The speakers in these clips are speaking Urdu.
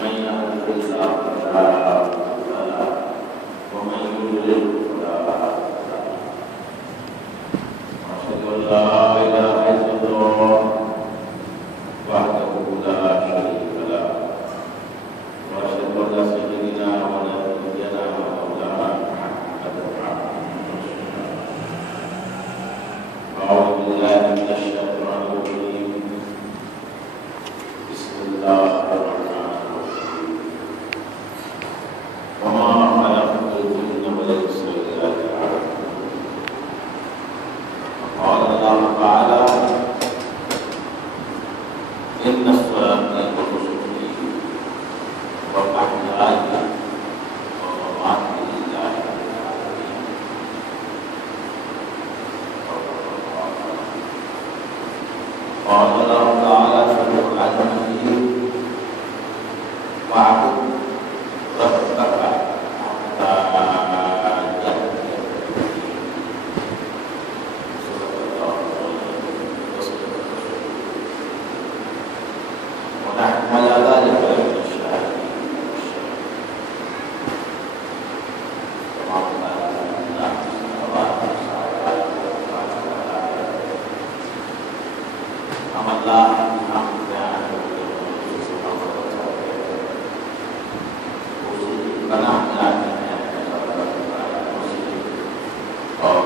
من يهده الله فلا مضل له ومن يضلل فلا هادي له واشهد ان لا اله الا الله وحده لا شريك له واشهد ان سيدنا ونبينا ومولانا محمدا عبده ورسوله اعوذ بالله من الشيطان الرجيم بسم الله الرحمن الرحيم وما خلقت الجن والانس الا ليعبدون قال الله تعالى ان الصلاه ونسكي ومحياي ومماتي لله رب العالمين قال الله تعالى في القرآن المجيد واعبد ربك حتى يأتيك اليقين صدق الله وصدق رسوله ونحن على ذلك من الشاهدين كما قال الله تبارك وتعالى ہم اللہ ہم بیان کرتے ہیں اس کا مطلب چاہتے ہیں اسی بنا ملاتے ہیں اور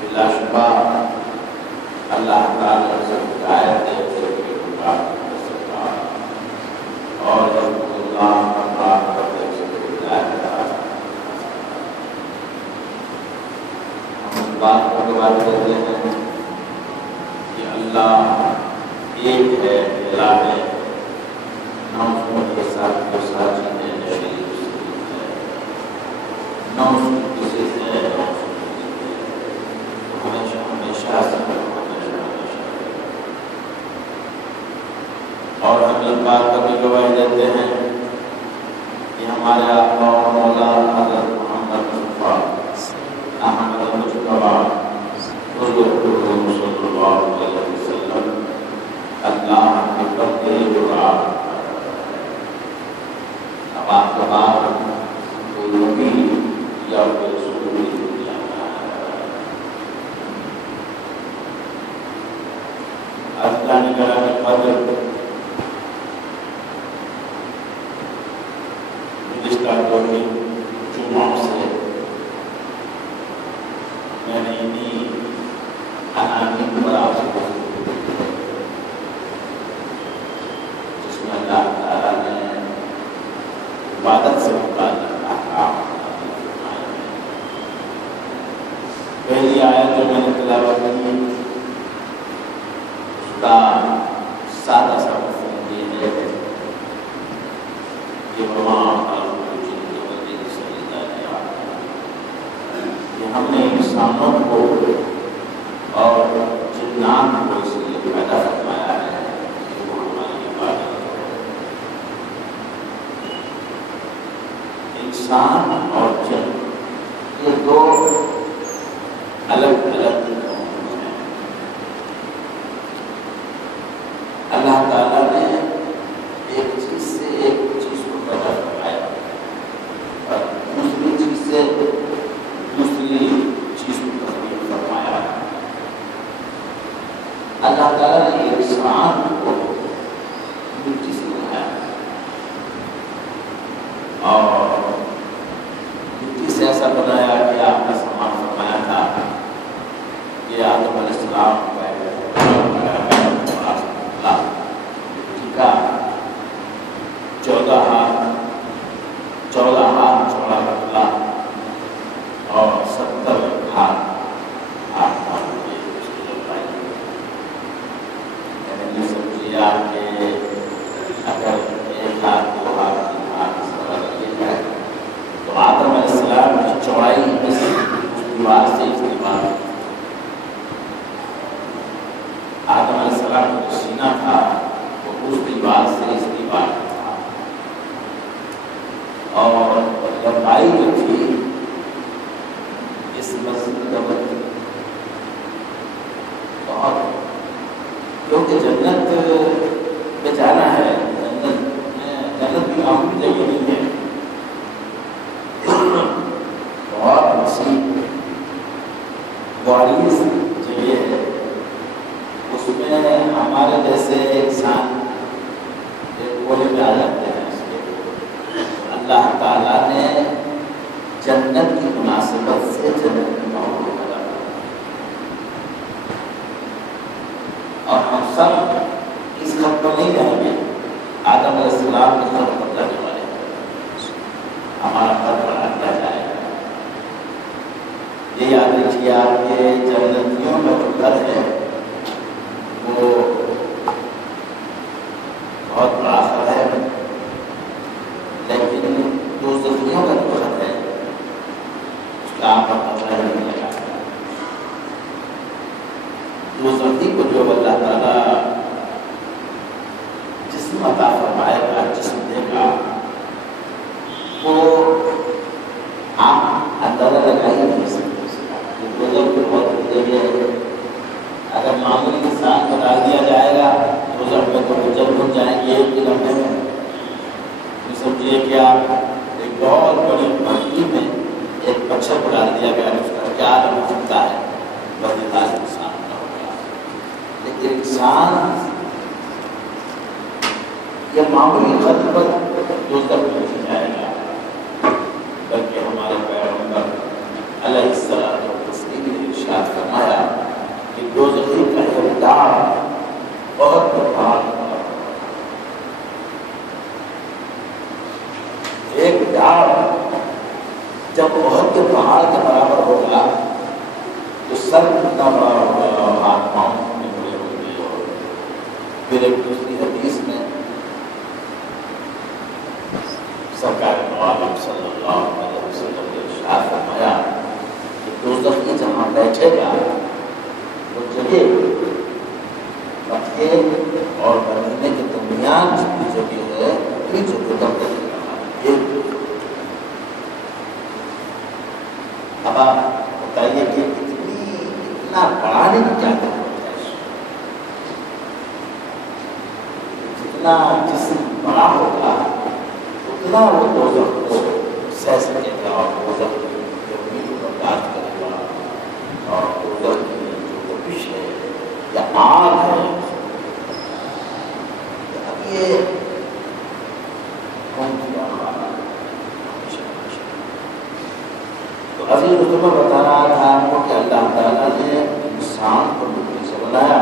بلا شبہ اللہ تعالیٰ سے ہدایت دے سکے اور اللہ کا کرتے سکے ہدایت ہم بات کو بات کرتے ہیں کہ اللہ ایک ہے الہ ہے نہ اس کو کے ساتھ جو ساتھی ہے نہ شریک ہے نہ اس کو کسی سے نہ اس کو کسی ہے ہمیشہ ہمیشہ اور ہم اس بات کا بھی گواہی دیتے ہیں کہ ہمارے آقا و مولا حضرت محمد مصطفیٰ احمد مجتبیٰ حضور صلی اللہ علیہ وسلم اللہ کے بندے دعا اب آپ کا بات کوئی نبی یا کوئی رسول دنیا میں اللہ نے کہا کہ قدر گزشتہ دور میں جمعوں سے میں نے انہیں انانی برابر جس میں اللہ تعالیٰ نے عبادت سے متعلق احکام فرمائے ہیں۔ پہلی آیت جو میں نے تلاوت کی اس کا سادہ سا مفہوم یہ ہے کہ ہم نے انسانوں کو اور جنات کو اس لیے پیدا فرمایا ہے کہ وہ ہماری عبادت کریں۔ انسان اور جن یہ دو الگ الگ قوم ہیں۔ اللہ تعالیٰ نے ایک چیز سے ایک چیز کو پیدا فرمایا اور دوسری چیز سے دوسری چیز کو تخلیق فرمایا۔ اللہ تعالیٰ نے انسان کو مٹی سے بنایا اور مٹی سے ایسا بنایا کہ آپ کا سامان فرمایا تھا کہ آدم علیہ السلام کا 14 ہاتھ چوڑا پتلا اور 70 ہاتھ آپ کے اگر 1 ہاتھ 2 ہاتھ 3 ہاتھ اس طرح لگے جائے تو آدم علیہ السلام کی چوڑائی اس دیوار سے اس دیوار آدم علیہ السلام کا جو سینہ تھا وہ اس دیوار سے اس دیوار تھا اور لمبائی جو تھی اس مسجد کا کیونکہ جنت اس خط پر نہیں جائیں گے، آدم علیہ السلام کے خط پر جانے والے ہیں، ہمارا خط پڑھا دیا جائے گا۔ یہ یاد رکھیے آپ کے جنتیوں کا جو گھر ہے وہ بہت بڑا خط ہے، لیکن دوزخیوں کا جو خط ہے اس کا آپ کا پتہ ہی نہیں لگا۔ دوزخی کو جو اللہ تعالیٰ جسم عطا فرمائے گا، جسم دے گا، وہ آپ اندازہ لگا ہی نہیں سکتے۔ دوزخ کو بہت جگہ ہے، اگر معمولی انسان کو ڈال دیا جائے گا دوزخ میں تو وہ جل بن جائیں گے ایک ہی لمحے میں۔ سمجھیے کہ آپ ایک بہت بڑی بھٹی میں ایک بچہ کو ڈال دیا گیا، اس کا کیا ہو سکتا ہے، بدتاز انسان کا ہوگا۔ لیکن انسان یہ معمولی خط پر دوزخ میں نہیں جائے گا، بلکہ ہمارے پیغمبر علیہ السلام نے ارشاد فرمایا کہ دوزخی کا ایک ڈار بہت بڑا، ایک ڈار جب بہت کے پہاڑ کے برابر ہوگا تو سر کتنا بڑا ہوگا اور ہاتھ پاؤں کتنے بڑے ہوں گے۔ اور پھر ایک دوسری حدیث میں سرکار عالم صلی اللہ علیہ وسلم نے ارشاد فرمایا کہ دوزخی جہاں بیٹھے گا وہ جگہ مکے اور مدینے کے درمیان کی جگہ ہے، یہ جگہ تک رہے گا۔ اب آپ بتائیے کہ اتنا بڑھانے کی کیا ضرورت ہے؟ جتنا جسم بڑا ہوگا اتنا وہ دوزخ کو سہ سکے گا اور دوزخ کی گرمی کو برداشت کرے گا، اور دوزخ کی جو تپش ہے یا آگ ہے، اب یہ کون سی بات ہے؟ تو عزیز رسول بتا رہا تھا آپ کو کہ اللہ تعالیٰ نے انسان کو مٹی سے بنایا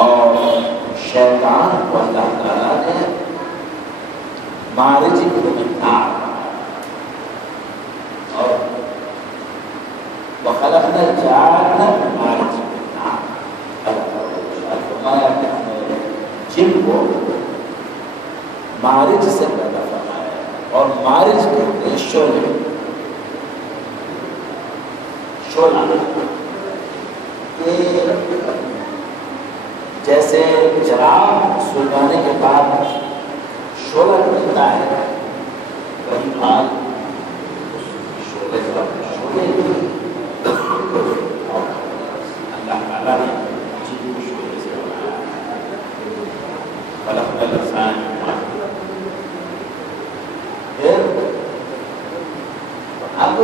اور شیطان کو اللہ تعالیٰ نے مارج کی بنایا، اور وخلقنا الجان من مارج من نار۔ اللہ تعالیٰ نے فرمایا کہ ہم نے جن کو مارج سے پیدا فرمایا، اور مارج کہتے ہیں شعلے، شعلہ، کہ جیسے چراغ سلگانے کے بعد شعلہ نکلتا ہے، وہی حال شعلے کا شعلے اللہ تعالیٰ نے جن کو شعلے سے بنایا، خلقنا الانسان من مارج۔ پھر اب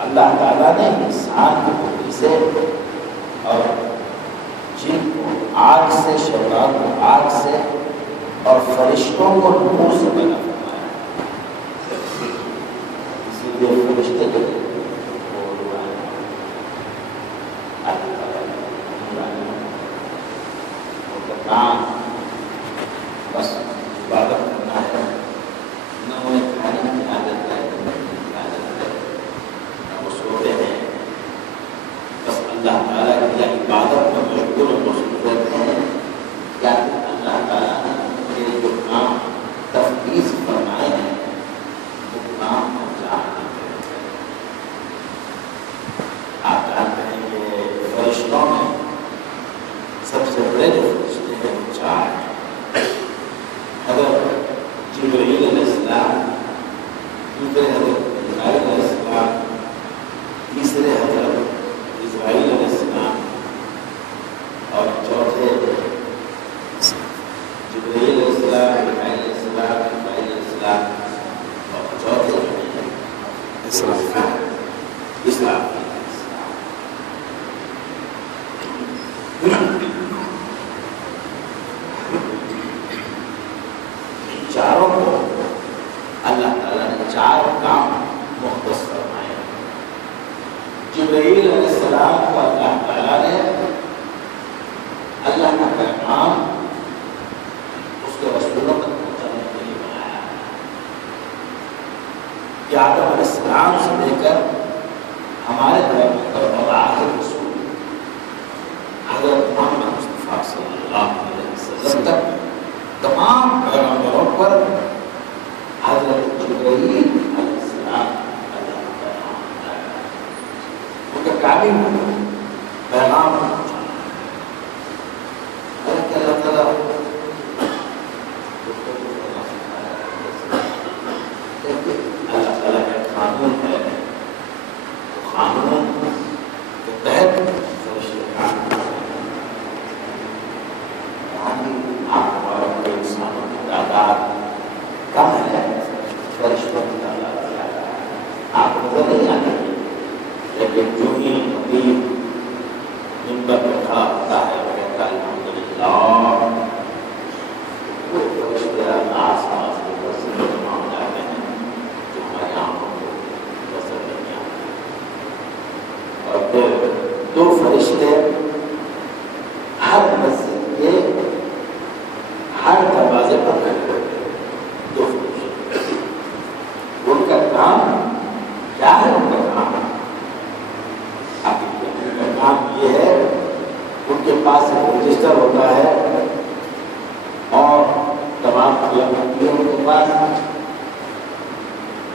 اللہ تعالیٰ نے انسان کی مٹی سے اور جن کو آگ سے، شیطان کو آگ سے، اور فرشتوں کو نور سے پیدا فرمایا۔ اسی لیے فرشتے جو کام بس عبادت کرنا ہے، نہ انہیں کھانے کی عادت ہے، نہ وہ سوتے ہیں، بس اللہ تعالیٰ کی عبادت میں مشغول و مصروف رہتے ہیں، یا اللہ تعالیٰ نے جو کام تفویض فرمائے ہیں وہ کام انجام دیتے ہیں۔ آپ جانتے ہیں کہ فرشتوں میں سب سے بڑے جو فرشتے ہیں وہ 4 ہیں۔ حضرت جبرائیل علیہ السلام، دوسرے حضرت میکائیل علیہ السلام، تیسرے حضرت اسرائیل علیہ السلام، اور چوتھے جبرائیل علیہ السلام، میکائیل علیہ السلام، اسرائیل علیہ السلام، اور چوتھے اسرافیل۔ اللہ کا پیغام اس کے رسولوں تک پہنچانے کے لیے بنایا کہ آدم علیہ السلام سے لے کر ہمارے پیغمبر اور آخر رسول حضرت محمد مصطفیٰ صلی اللہ علیہ وسلم تک تمام پیغمبروں پر حضرت جبرائیل علیہ السلام اللہ کا پیغام لایا، ان کا کامل پیغام پہنچانا ہے کہ اللہ تعالیٰ قانون ہے، قانون کے تحت فرشتے کام آپ کے انسانوں کی تعداد کم ہے، فرشتوں کی تعداد زیادہ ہے، آپ نظر نہیں آتے، لیکن جو ہی نبی منبر پر کھڑا ہوتا ہے وہ کہتا ہے الحمدللہ، وہ فرشتے آسمان سے وسیع تمام جاتے ہیں جو ہمارے آنکھوں اور پھر دو فرشتے ہر مسجد کے ہر دروازے پر کھڑے ہوتے ہیں، دو فرشتے، ان کا کام کیا ہے؟ ان کا کام یہ ہے، ان کے پاس رجسٹر ہوتا ہے اور تمام قلم ہوتی ہے ان کے پاس،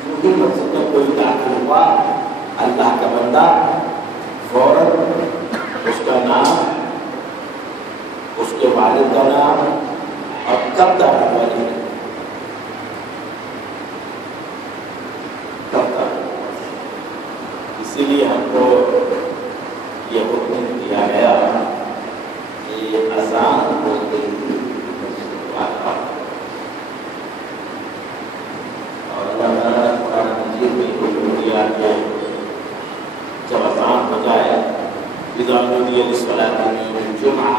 جو ہی مسجد میں کوئی داخل ہوا اللہ کا بندہ فوراً اس کا نام، اس کے والد کا نام اور کب داخل ہوا کب داخل ہوا، اسی لیے ہم کو یہ حکم دیا گیا کہ اذان بولتے ہی اور اللہ تعالیٰ نے قرآن مجید میں حکم دیا کہ جب اذان ہو جائے اذا نودی للصلاۃ من یوم الجمعہ،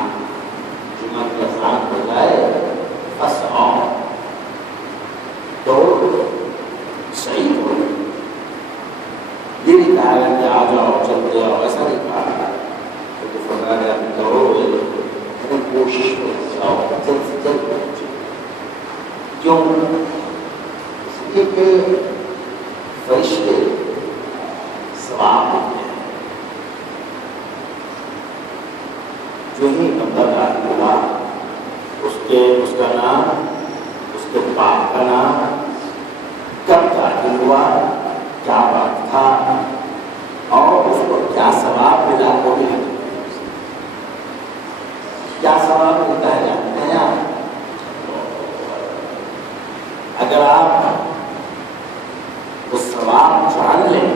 جمعہ کی اذان ہو جائے فاسعوا، تو صحیح ہو، یہ نہیں کہا گیا کہ آ جاؤ چل جاؤ، ایسا نہیں کہا گیا، تو فرمایا گیا کہ دوڑو، کوشش میں جاؤ، جلد سے جلد پہنچو، کیوں؟ اس لیے کہ فرشتے ثواب دیتے ہیں، جو ہی بندہ داخل ہوا اس کا نام، اس کے باپ کا نام، کب داخل ہوا، کیا بات تھا اور اس کو کیا ثواب ملا، وہ بھی کیا ثواب ملتا ہے جانتے ہیں آپ؟ اگر آپ وہ ثواب جان لیں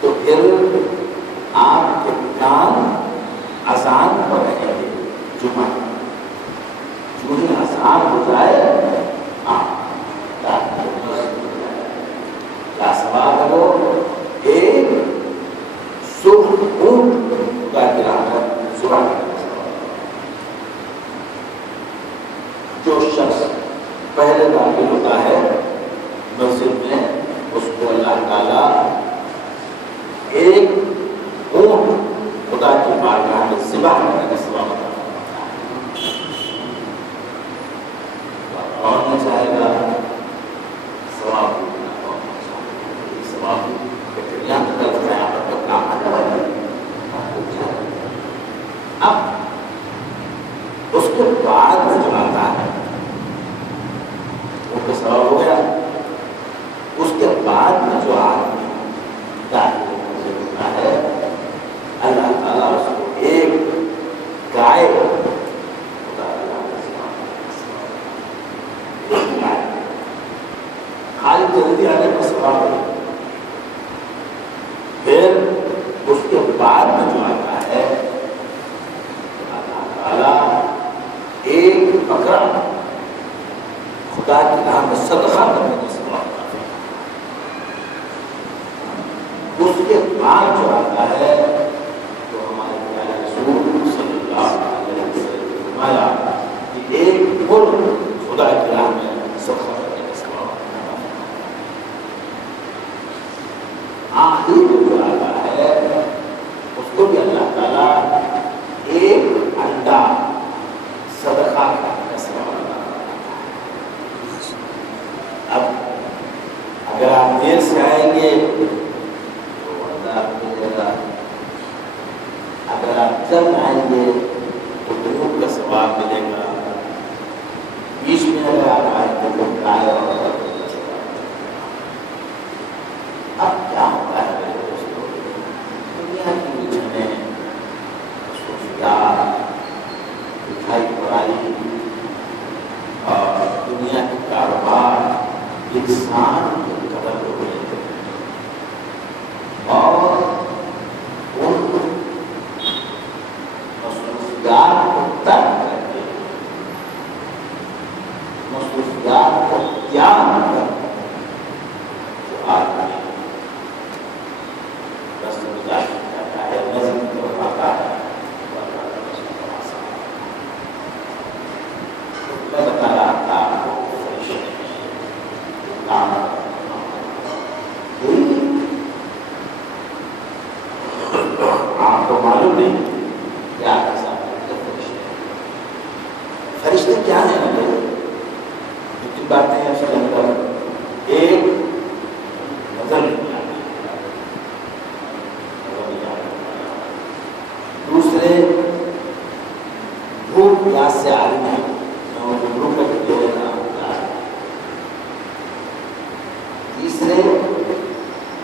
تو پھر آپ کے کام آسان ہو رہے گے، جمعہ جو ہی آسان ہو جائے آپ کیا ثواب ہے، وہ ایک سرخ اونٹ کا گراہک جو شخص پہلے داخل ہوتا ہے مسجد میں، اس کو اللہ تعالیٰ ایک اونٹ خدا کی بارگاہ میں ذبح کرنے کا ثواب عطا فرماتا ہے، اور نہ چاہے گا ثواب اب اس کے بعد میں جو آتا ہے وہ تو سوال ہو گیا، اس کے بعد میں جو آدمی داخل ہوتا ہے اللہ تعالیٰ اس کو ایک گائے خالی جلدی آنے کا سوال ہے، پھر اس کے بعد میں جو آتا ہے اللہ تعالیٰ ایک بکرا خدا کی راہ میں صدقہ کرنے کا ثواب عطا فرماتا ہے، اس کے بعد جو آتا ہے تو ہمارے پیارے رسول صلی اللہ علیہ وسلم نے فرمایا کہ ایک ملک خدا کی راہ میں صدقہ کرنے کا ثواب عطا فرماتا ہے، آخری جو آتا ہے اس کو بھی اللہ تعالیٰ ایک آگے سے آئیں گے تو عذاب ملے گا، اگر آپ چل آئیں گے تو دھوپ کا ثواب ملے گا، بیچ میں اگر آپ آئیں گے تو کرایہ اور اب کیا ہوتا ہے میرے دوستوں، دنیا کی الجھنیں، خفیات، دکھائی پڑائی اور دنیا کے کاروبار انسان کے قدر ہو گئے تھے، اور ان مصروفیات کو ترک کر کے، مصروفیات کو تیار کر کے جو آدمی بس گزارش کرتا ہے، نظم کرواتا ہے، میں بتا رہا تھا آپ کو کام آپ کو معلوم نہیں کیا ایسا فرشتے کیا ہیں جتنی باتیں ہیں اس کے اندر ایک نظر دوسرے بھوک پیاس سے عالم ہے، تیسرے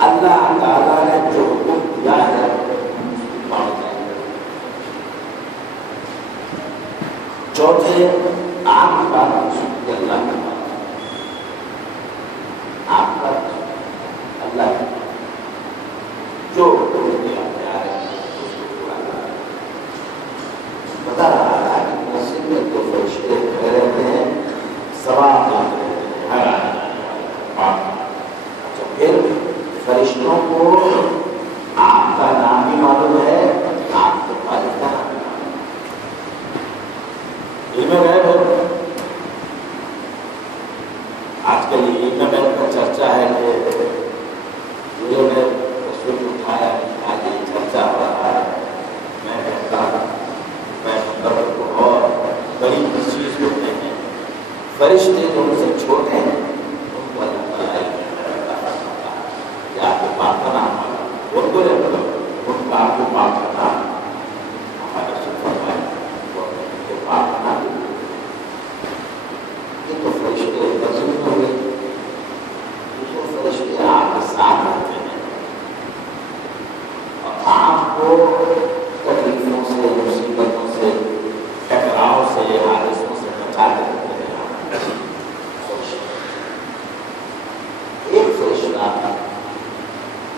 اللہ تعالیٰ نے جو حکم دیا ہے چوتھے آپ کی بات سنتے اللہ کی بات، آپ کا اللہ کی جو پیار ہے اس کو پورا کرنا۔ بتا رہا تھا کہ مسجد میں تو فرشتے کھڑے رہتے ہیں، ثواب دیتے رہتے ہیں ہر آنے والے۔ اچھا پھر فرشتوں کو آپ کا نام بھی معلوم ہے، آپ کے والد کا نام بھی معلوم ہے۔ علم غیب ہے، آج کل علم غیب کا چرچا ہے کہ لوگوں نے رسول اٹھایا آج یہ چرچا ہو رہا ہے، میں کہتا ہوں پیغمبر کو اور بڑی چیز ہوتے ہیں، فرشتے جو ان سے چھوٹے ہیں ان کو اللہ تعالیٰ کہ آپ کے باپ کا نام ان کو لے لو، ان کا آپ کے باپ کا نام ہمارے سے فرمائے ان کے باپ کا نام، یہ تو فرشتے بزرگ ہو گئے، یہ تو فرشتے آپ کے ساتھ رہتے ہیں اور آپ کو تکلیفوں سے، مصیبتوں سے، ٹکراؤ سے، حادثوں سے بچاتے رہتے ہیں۔ ایک فرشتہ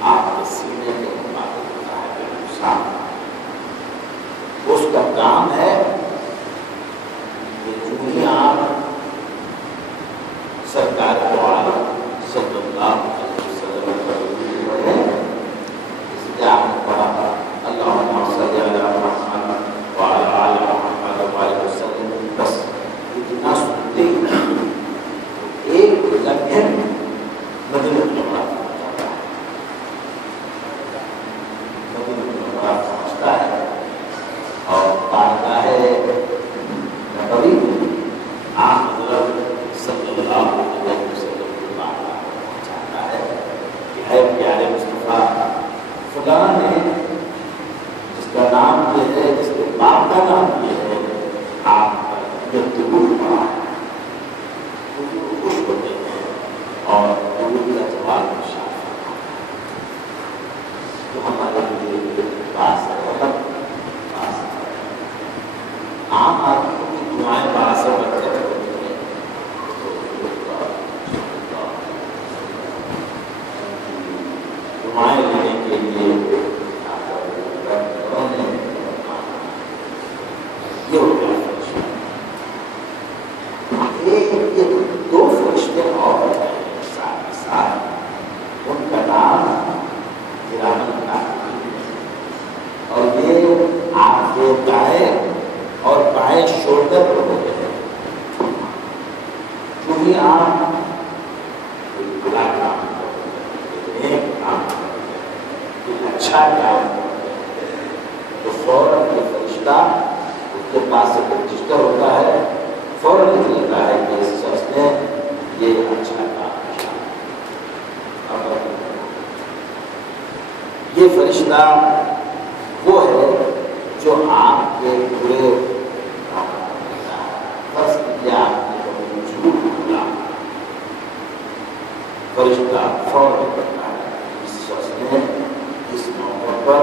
آپ کے سینے کے مطابق ہوتا ہے بالکل، اس کا کام ہے کہ جو ہی آپ سرکار کو عالم صلی اللہ علیہ وسلم پر اس لیے آپ نے پڑھا اللہم صلی علی محمد وعلی آل محمد وعلیہ وسلم، بس اتنا سنتے ہی ایک لمحے مدینہ منورہ پہنچتا ہے اور بارگاہ نبوی آپ حضرت صلی اللہ علیہ وسلم کی بارگاہ پہنچاتا ہے کہ ہے پیارے مصطفیٰ، خدا نے جس کا نام یہ ہے، جس کے باپ کا نام یہ ہے، آپ جو درود پڑھا ہے خوش ہوتے ہیں اور درود کا جواب نشان تو ہمارے لیے باعث عام آدمیوں کی دعائیں باعث برکت ہوتی ہیں، دعائیں لینے کے لیے یہ ہو گیا فرشتہ۔ دو فرشتے اور ساتھ کے ساتھ، ان کا نام کرامن کاتبین، اور یہ آپ کے دائیں اور بائیں شولڈر پر ہوتے ہیں، جو ہی آپ بلا کام کرتے ہیں، نیک کام کرتے ہیں، اچھا کام کرتے ہیں، تو فوراً یہ فرشتہ اس کے پاس سے رجسٹر ہوتا ہے، فوراً نکلتا ہے کہ اس شخص نے یہ اچھا کام کیا۔ یہ فرشتہ وہ ہے جو آپ کے پورے فرض کیا آپ نے کبھی جھوٹ بولا، فرشتہ فوراً کرتا ہے اس شخص نے اس موقع پر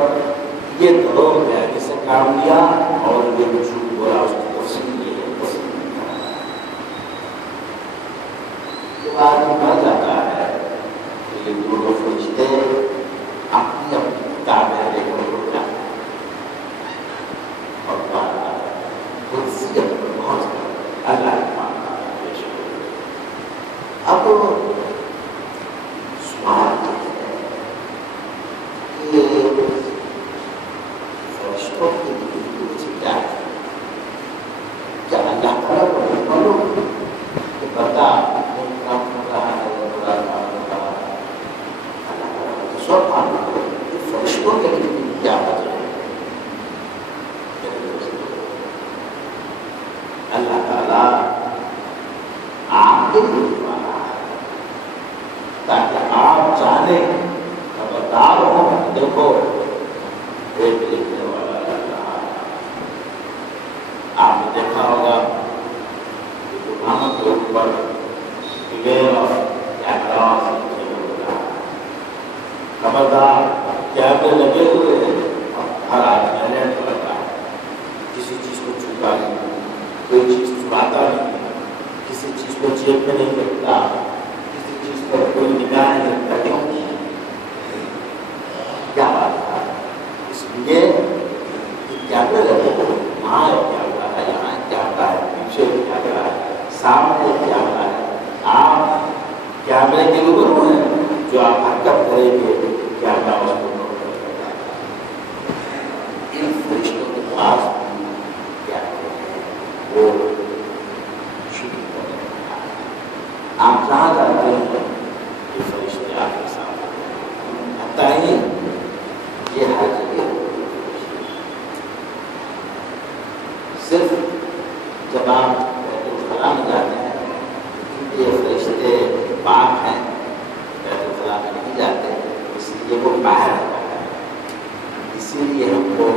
یہ دھڑوں میں سے کام لیا اور یہ جھوٹ بولا، اس کی تفصیل یہ پسند بعد بڑھ جاتا ہے کہ یہ دونوں فرشتے اپنی اپنی کتابیں لے کر اٹھ جاتے ہیں اور خصوصیت پر پہنچ کر اللہ کے مانتا ہے پیش ہو۔ اب سوال یہ ہے کہ فرشتوں کی کچھ کیا ہے؟ کیا اللہ تعالیٰ کو نہیں معلوم کہ بتا کام کر رہا ہے یا برا کام کر رہا ہے؟ اللہ تعالیٰ کو تو سب معلوم ہے کہ فرشتوں کے لیے کیا وجہ ہے۔ اللہ تعالیٰ آپ کے لیے بتا رہا ہے تاکہ آپ جانیں، خبردار ہو، دیکھو ایک لکھنے والا اللہ۔ آپ نے دیکھا ہوگا کہ گناہوں کے اوپر بغیر اور کیمراز لکھے ہوگا، خبردار کیمرے لگے ہوئے ہیں اور ہر آدمی الرٹ کرتا ہے، کسی چیز کو چھپا نہیں، کوئی چیز چھپاتا نہیں، کسی چیز کو جیب میں نہیں رکھتا، کسی چیز پر کوئی نگاہ نہیں رکھتا۔ کیوں؟ کیا بات ہے؟ اس لیے کیمرے لگے ہوئے، وہاں کیا ہوا ہے، یہاں کیا ہوا ہے، پیچھے کیا ہوا ہے، سامنے کیا ہوا ہے۔ آپ کیمرے کے روبرو ہیں، جو آپ حرکت کریں گے کیمرہ اس کو نوٹ کرتا ہے۔ ان فرشتوں کے پاس کیا ہے وہ شروع کر رہے ہیں۔ آپ کہاں جاتے ہیں یہ فرشتے آپ کے ساتھ بتائیے، یہ ہر جگہ صرف جب آپ بیت الخلاء میں جاتے ہیں، کیونکہ یہ فرشتے پاک ہیں، بیت الخلاء میں نہیں جاتے، اس لیے وہ باہر رہتا ہے۔ اسی لیے ہم کو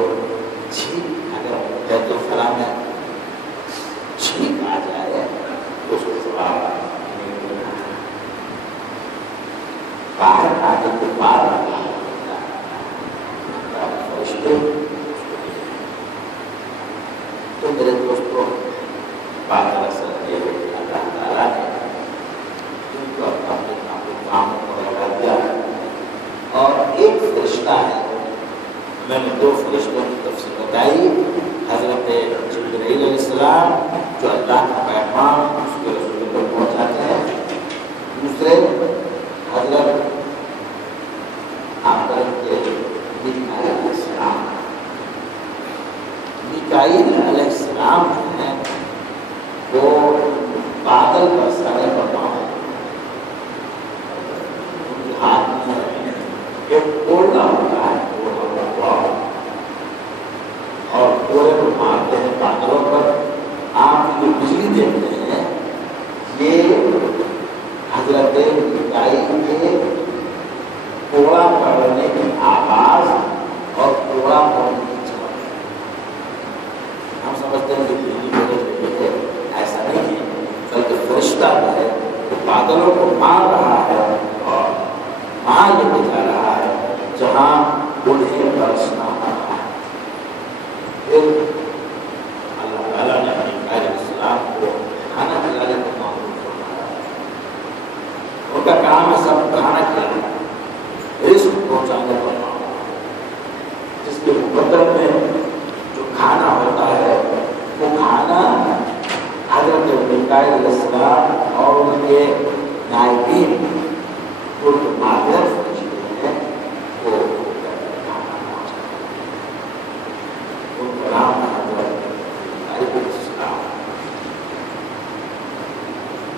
چھینک، اگر بیت الخلاء میں چھینک آ جائے تو اس کو ثواب نہیں ملنا ہے۔ باہر آنے کے بعد فرشتے تو میرے دوستوں بات اصل یہ ہے کہ اللہ تعالیٰ نے ان کو اپنے کاموں کو لگا دیا ہے۔ اور ایک فرشتہ ہے، میں نے دو فرشتوں کی تفصیل بتائی، حضرت جبرائیل علیہ السلام جو اللہ کا پیغام اس کے رسول کو پہنچاتے ہیں، دوسرے حضرت آپ کے میکائیل علیہ السلام۔ میکائیل علیہ السلام جو ہیں وہ بادل برسانے پر معمول، ان کے ہاتھ میں ایک کوڑا ہوتا ہے، اور کوڑے کو مارتے ہیں بادلوں پر۔ آپ جو بجلی دیکھتے ہیں یہ حضرت میکائیل کے کوڑا پڑنے کی آواز اور کوڑا پڑنے کی چمک۔ ہم سمجھتے ہیں کہ بجلی بدل ہے، ایسا نہیں ہے، بلکہ فرشتہ جو ہے بادلوں کو مار رہا ہے اور وہاں لے کے جا رہا ہے جہاں انہیں برسنا ہے۔ پھر اللہ تعالیٰ نے میکائیل علیہ السلام کو کھانا کھلانے کو معمول فرمایا۔ ان کا کام ہے سب کھانا کھلانا، رزق پہنچانے پر معمول، جس کے مقدر میں جو کھانا ہوتا ہے وہ کھانا حضرت میکائیل علیہ السلام اور ان کے نائبین جو ماتحت فرشتے ہیں وہ کھانا پہنچاتے ہیں۔ ان کا نام ہے حضرت میکائیل علیہ السلام۔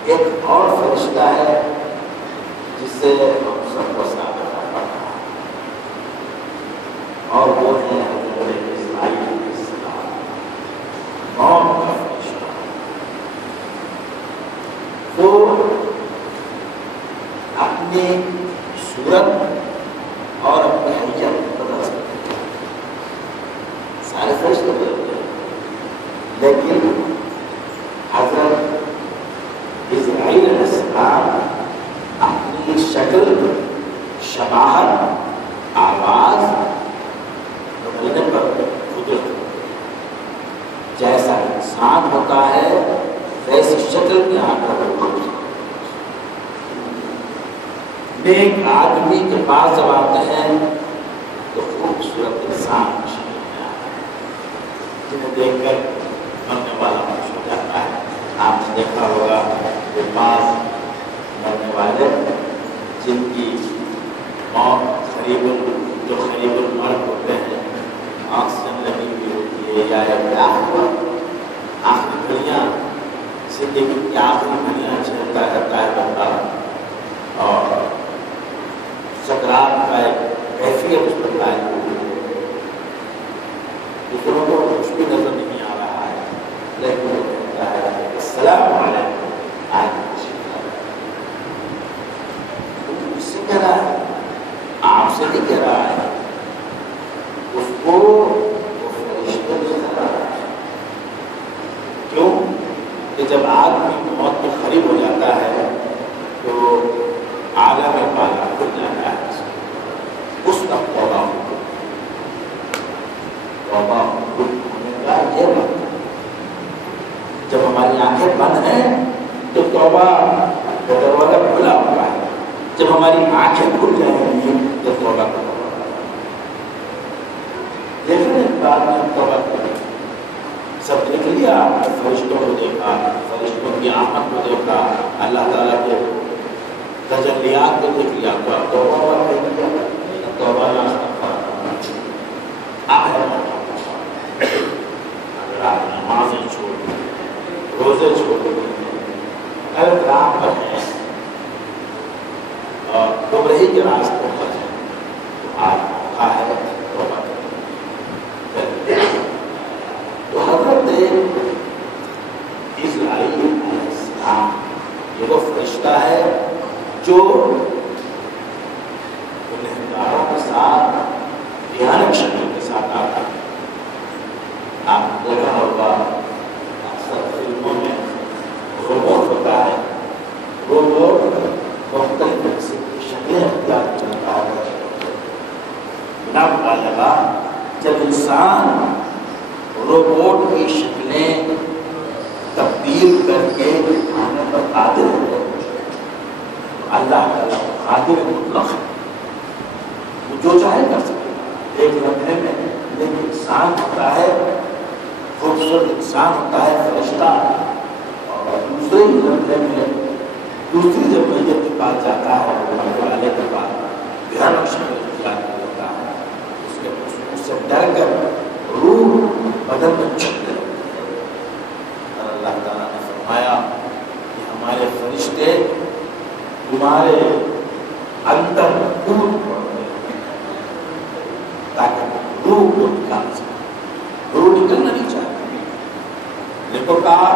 ایک اور فرشتہ ہے جس سے ہم سب کو سابقہ پڑھا ہے، اور وہ ہے حضرت اسرائیل علیہ السلام، موت کا فرشتہ۔ وہ اپنی صورت اور اپنی حیثیت لیکن حضرت اسرائیل علیہ السلام اپنی شکل، شباہت، آواز بدلنے پر قدرت، جیسا انسان ہوتا ہے ویسی شکل میں آ کر نیک آدمی کے پاس جب آتے ہیں تو خوبصورت انسان جنہیں دیکھ کر مرنے والا خوش ہو جاتا ہے. آپ نے دیکھا ہوگا کہ پاس مرنے والے جن کی موت قریب المرگ ہوتے ہیں، آکسیجن لگی ہوئی ہوتی ہے یا آخری گھڑیاں، زندگی کی آخری گھڑیاں جھیلتا رہتا ہے بندہ، اور سکرات کا ایک کیفیت اس پر لائی ہوئی ہے. دوسروں کو کچھ بھی نظر نہیں آ رہا ہے، لیکن وہ کہتا ہے السلام علیکم، اس سے کہہ رہا ہے، آپ سے نہیں کہہ رہا ہے، اس کو فرشتے سے کہہ رہا ہے. کیوں کہ جب آدمی موت کے قریب ہو جاتا ہے تو عالم بالا کھل جاتا ہے، اس کا توبہ ہونے کا یہ وقت. جب ہماری آنکھیں بند ہیں تو توبہ کا دروازہ کھلا ہوا ہے، جب ہماری آنکھیں کھل جائیں گی تو توبہ کا دروازہ دیکھنے کے بعد میں توبہ کریں. سب دیکھ لیا، فرشتوں کو دیکھا، فرشتوں کی آمد کو دیکھا، اللہ تعالیٰ کے تجلیات کو دیکھ لیا، تو توبہ کر دیا، توبہ اگر آپ نمازیں چھوڑ دیں، روزے چھوڑ دیں، غلط راہ پر ہیں اور گمراہی کے راستوں پر ہیں، تو آپ موقع ہے توبہ کریں. تو حضرت اسرائیل علیہ السلام یہ وہ فرشتہ ہے جو گنہگاروں کے ساتھ بھیانک شکل کے ساتھ آتا ہے. آپ نے دیکھا ہوگا اکثر فلموں میں روبوٹ ہوتا ہے، روبوٹ مختلف شکلیں اختیار کرتا ہے. بنا مبالغہ جب انسان روبوٹ کی شکلیں تبدیل کر کے دکھانے پر قادر ہے، اللہ تعالیٰ قادر مطلق ہے، وہ جو چاہے کر سکے ایک لمحے میں. لیکن انسان ہوتا ہے، خوبصورت انسان ہوتا ہے فرشتہ، اور دوسرے لمحے میں دوسری جب میت کے پاس جاتا ہے مرنے والے کے پاس بھیانک شکل اختیار کرتا ہے، اس سے ڈر کر روح بدن میں چھپنے لگتی ہے. اور اللہ تعالیٰ نے فرمایا کہ ہمارے فرشتے تمہارے اندر خون پڑتے ہیں تاکہ روح کو نکال سکے. روح نکلنا نہیں چاہتی، لیکوکار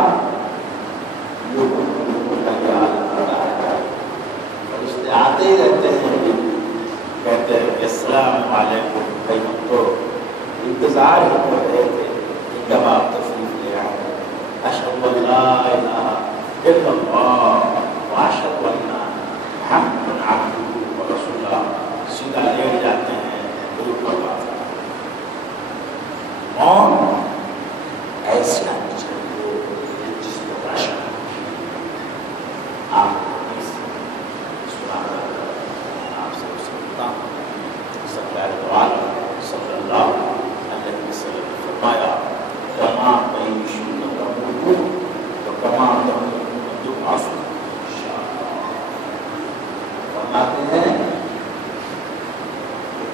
فرشتے آتے ہی رہتے ہیں، کہتے ہیں کہ السلام علیکم. بھائی ہم تو انتظار ہی کر رہے تھے کہ کب آپ تشریف لے آئے. اشہد ان لا الہ الا اللہ واشہد ان محمد عبدہ ورسولہ. سیدھا لیٹ جاتے ہیں روح پر بات. اور ایسی آنی چاہیے جس کو راشا آپ سے سنتا ہوں. سرکار دو عالم صلی اللہ علیہ وسلم نے فرمایا تمام بین شروع کا موضوع تو تمام جو معصوم فرماتے ہیں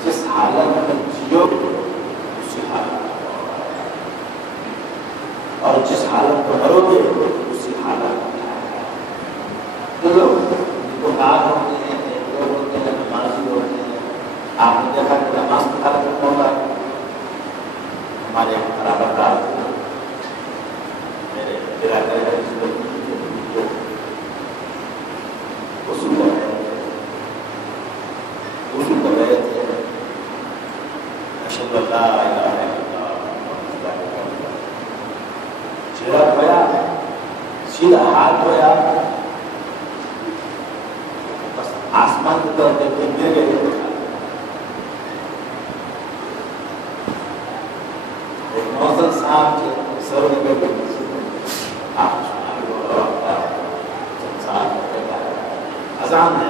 جس حالت میں جیو اسی حالت اور جس حالت کو مرو گے اسی حالت میں لوگ ہوتے ہیں، لوگ ہوتے ہیں، نمازی ہوتے ہیں. آپ نے دیکھا کہ نماز کی حالت میں ہوگا. ہمارے برابر دار میرے ارادہ ہے اصول کر رہے تھے اشہد ان لا الہ الا اللہ. چہرہ دھویا سیدھا ہاتھ دھویا بس آسمان کی طرف دیکھتے گر گئے. ایک نوزل صاحب کے سر میں گئے اذان ہے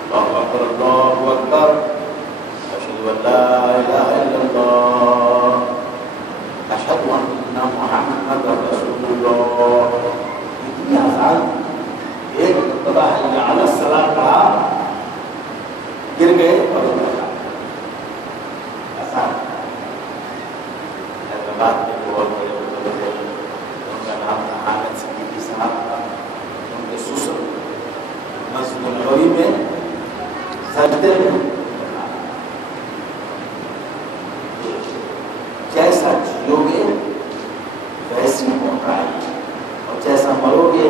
اللہ اکبر اللہ اکبر اشہد ان لا الہ الا اللہ اشہد ان محمد رسول اللہ. اتنی آسان ایک مرتبہ حی علی الصلاۃ پڑھا گر گئے اور آسان. حیدرآباد کے بہت بڑے بزرگ تھے ان کا نام تھا حامد صدیقی صاحب کا. ان کے سسر مسجد نبوی میں سجدے میں جیسا جیو گے ویسی موت آئے اور جیسا مرو گے